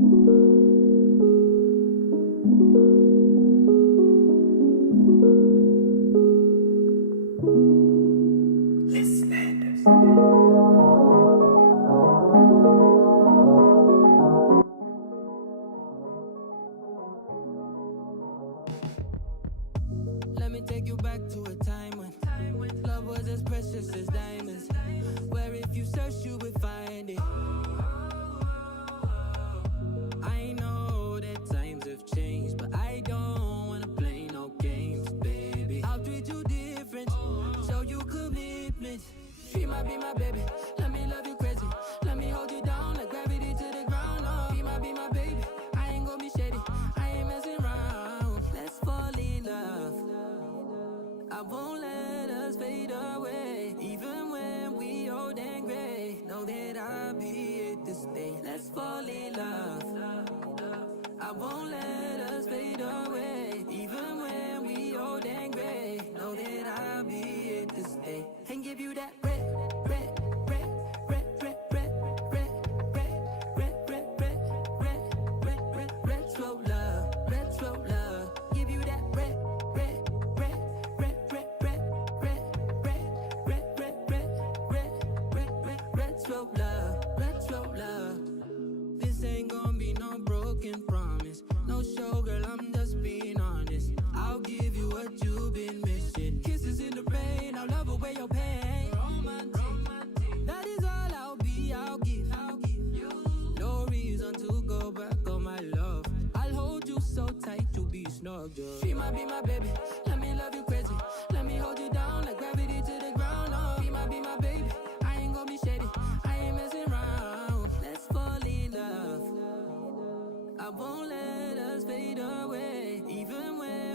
Let me take you back to a time when love was as precious as diamonds, where if you search you would find it. I know that times have changed, but I don't wanna play no games, baby. I'll treat you different, show you commitment. She might be my baby, let me love you crazy. Let me hold you down like gravity to the ground. Oh, be my baby, I ain't gonna be shady, I ain't messing around. Let's fall in love, I won't let us fade away. Even when we old and gray, know that I'll be here to stay. Let's fall in love, I won't let us fade away. Even when we old and gray, know that I'll be here to stay. And give you that red, red, red, red, red, red, red, red, red, red, red, red, red, red, red, slow love, red, slow love. Give you that red, red, red, red, red, red, red, red, red, red, red, red, red, red, red, slow love, red, slow love. This ain't gonna be no broken promise, no show, girl, I'm just being honest. I'll give you what you've been missing. Kisses in the rain, I'll love away your pain. Romantic, that is all I'll be, I'll give you. No reason to go back on my love. I'll hold you so tight, you'll be snugged up. She might be my baby, let me love you crazy. Let me hold you down like gravity to the ground. Oh, be my baby, I ain't gonna be shady, I ain't messing around. Let's fall in love, I won't let us fade away. Even when